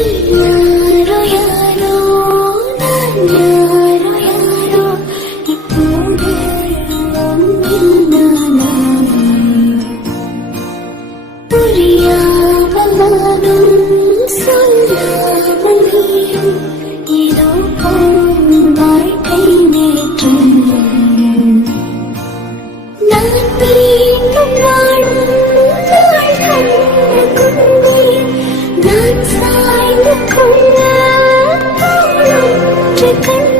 யாரோ யாரோ நான் யாரோ யாரோ இப்போது நானா புரியாமல் நானும் சொல்லாமல் நீயும் ஏதோ போகும் வாழ்க்கை நேற்று நான் மீண்டும் வாழும் நாள் கண்டு கொண்டேன் நான் சாய்ந்து கொள்ள தோழொன்று கண்டேன்